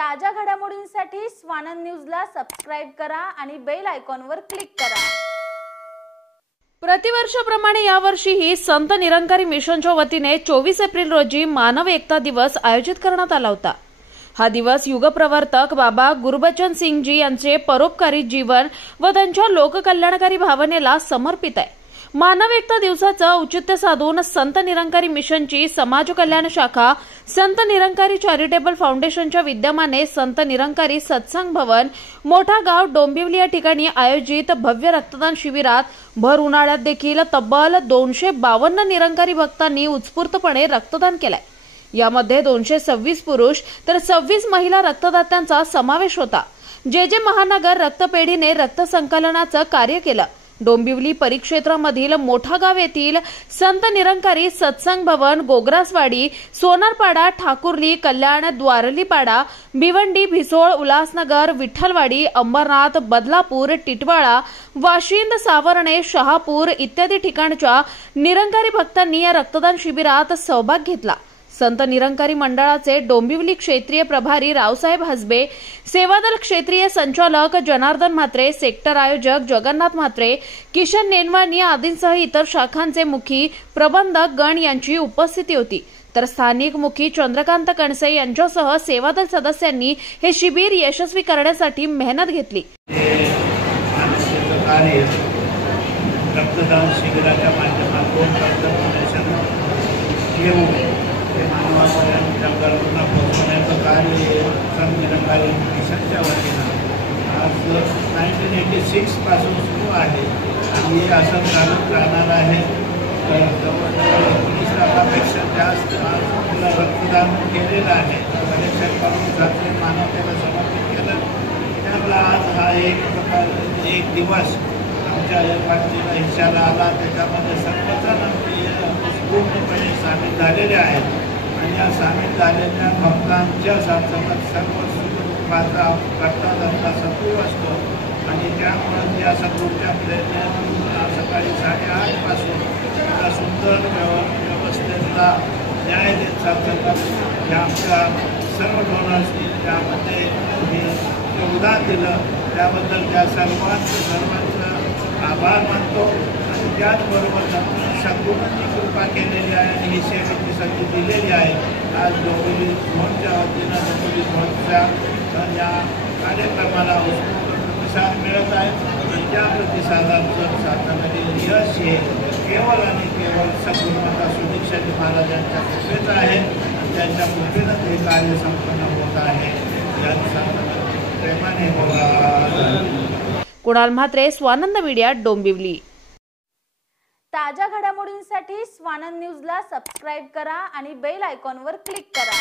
ताज्या घडामोडींसाठी स्वानंद न्यूजला सबस्क्राइब करा आणि बेल आयकॉनवर क्लिक करा। प्रतिवर्षाप्रमाणे यावर्षीही संत निरंकारी मिशनच्या वतीने 24 एप्रिल रोजी मानव एकता दिवस आयोजित करण्यात आला होता। हा दिवस युगप्रवर्तक बाबा गुरबचन सिंग जी यांचे परोपकारी जीवन व त्यांच्या लोककल्याणकारी भावनेला समर्पित आहे। मानव एकता दिवसाचं औचित्य साधून संत निरंकारी मिशनची समाज कल्याण शाखा संत निरंकारी चॅरिटेबल फाउंडेशनच्या विद्यमाने संत निरंकारी सत्संग भवन मोठा गाव डोंबिवली या ठिकाणी आयोजित भव्य रक्तदान शिबिरात भर उन्हाळ्यात देखील तब्बल 252 निरंकारी भक्तांनी उत्स्फूर्तपणे रक्तदान केलंय। यामध्ये 226 पुरुष तर 26 महिला रक्तदात्यांचा समावेश होता। जे महानगर रक्तपेढीने रक्त संकलनाचं कार्य केलं। डोंबिवली परिक्षेत्रामधील मोठा गाव येथील संत निरंकारी सत्संग भवन, गोग्रासवाडी, सोनारपाडा, ठाकुर्ली, कल्याण, द्वारलीपाडा, भिवंडी, भिसोळ, उल्हासनगर, विठ्ठलवाडी, अंबरनाथ, बदलापूर, टिटवाळा, वाशिंद, सावर्णे, शहापूर इत्यादी ठिकाणच्या निरंकारी भक्तांनी या रक्तदान शिबिरात सहभाग घेतला। संत निरंकारी मंडळाचे डोंबिवली क्षेत्रीय प्रभारी रावसाहेब हसबे, सेवादल क्षेत्रीय संचालक जनार्दन म्हात्रे, सेक्टर आयोजक जगन्नाथ म्हात्रे, किशन नेनवानी आदींसह इतर शाखांचे मुखी प्रबंधक गण यांची उपस्थिती होती। तर स्थानिक मुखी चंद्रकांत कणसे यांच्यासह सेवादल सदस्यांनी हे शिबिर यशस्वी करण्यासाठी मेहनत घेतली। रक्तदान शिबिराच्या माध्यमातून मानवापर्यंत गरजूंना पोहोचवण्याचं कार्य संत निरंकारी मिशनच्या वतीनं आज 1986 पासून सुरू आहे आणि हे असं चालूच राहणार आहे। तर जवळजवळ 19 लाखापेक्षा जास्त मुलं रक्तदान केलेलं आहे। कलेक्शन करून जाते मानवतेला समर्पित केलं। त्यामुळे आज हा एक दिवस आमच्या पाठीला हिशाला आला। त्याच्यामध्ये सर्वजण पूर्णपणे सामील झालेले आहेत आणि या सामील झालेल्या भक्तांच्या साथसोबत सर्व सुखरूपाचा रक्तदानाचा सत्व असतो आणि त्यामुळे या सत्वच्या प्रयत्नातून सकाळी 8:30 पासून एका सुंदर व्यवस्थेला न्याय देत साथसोबत या आमच्या सर्व डोनर्सनी त्यामध्ये मी योगदान दिलं त्याबद्दल त्या सर्वांचं आभार मानतो। आणि त्याचबरोबर सद्गुरूंनी कृपा केलेली आहे आणि ही सेवेची संधी दिलेली आहे। आज डोंबिवली झोनच्या वतीनं डोंबिवली झोनच्या या कार्यक्रमाला उत्स्फूर्त प्रतिसाद मिळत आहे आणि त्या प्रतिसादाचं साधण्यातील यश हे केवळ आणि केवळ सद्गुरुमाता सुदीक्षाजी महाराजांच्या कृपेचं आहे आणि त्यांच्या कृपेनं हे कार्य संपन्न होत आहे। यानुसार प्रेमाने बोला। कुणाल म्हात्रे, स्वानंद मीडिया, डोंबिवली। ताज्या घडामोडींसाठी स्वानंद न्यूजला सबस्क्राइब करा आणि बेल आयकॉनवर क्लिक करा।